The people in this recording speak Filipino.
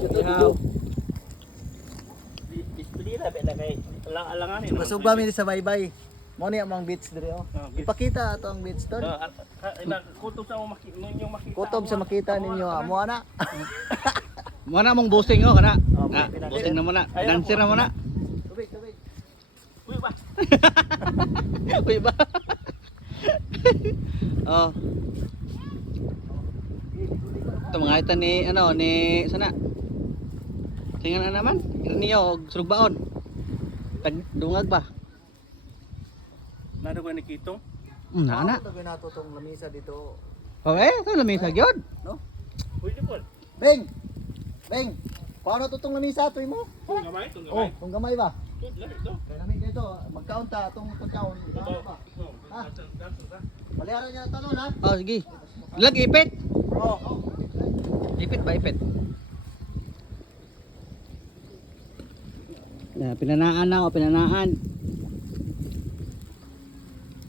Ihaw. Dili ra ba kay alanganin. Masugba mi sa baybay. Mo ni among beach dire oh. Ah, beach. Ipakita ato ang beach doon. Kutob sa ninyo makita. Kutob sa makita ninyo amo ana. Mana mong boosting oh kana. Oh, Boosting na muna. Dancer na muna. Tubig, tubig. Uy ba. Uy ba? Oh. Ito mga itan ni ano ni sana. Tingnan na naman. Niyo og surugbaon. Tag dungag ba? Nado ko ni kitong. Ana. Ito nato tong lamisa dito. Okay, ito lamisa gyud. No? Pwede po. Beng. Beng. Paano to tong lamisa to mo? Tung gamay, tung Oh, gamay. tong gamay ba? Tud lang ito. Kaya namin dito, mag-count ta itong pagkaon. Ano ba? Ha? Baliharan niya ang talon ha? Oh sige. Lag ipit. Oh. Ipit ba ipit? Na pinanaan na o pinanaan.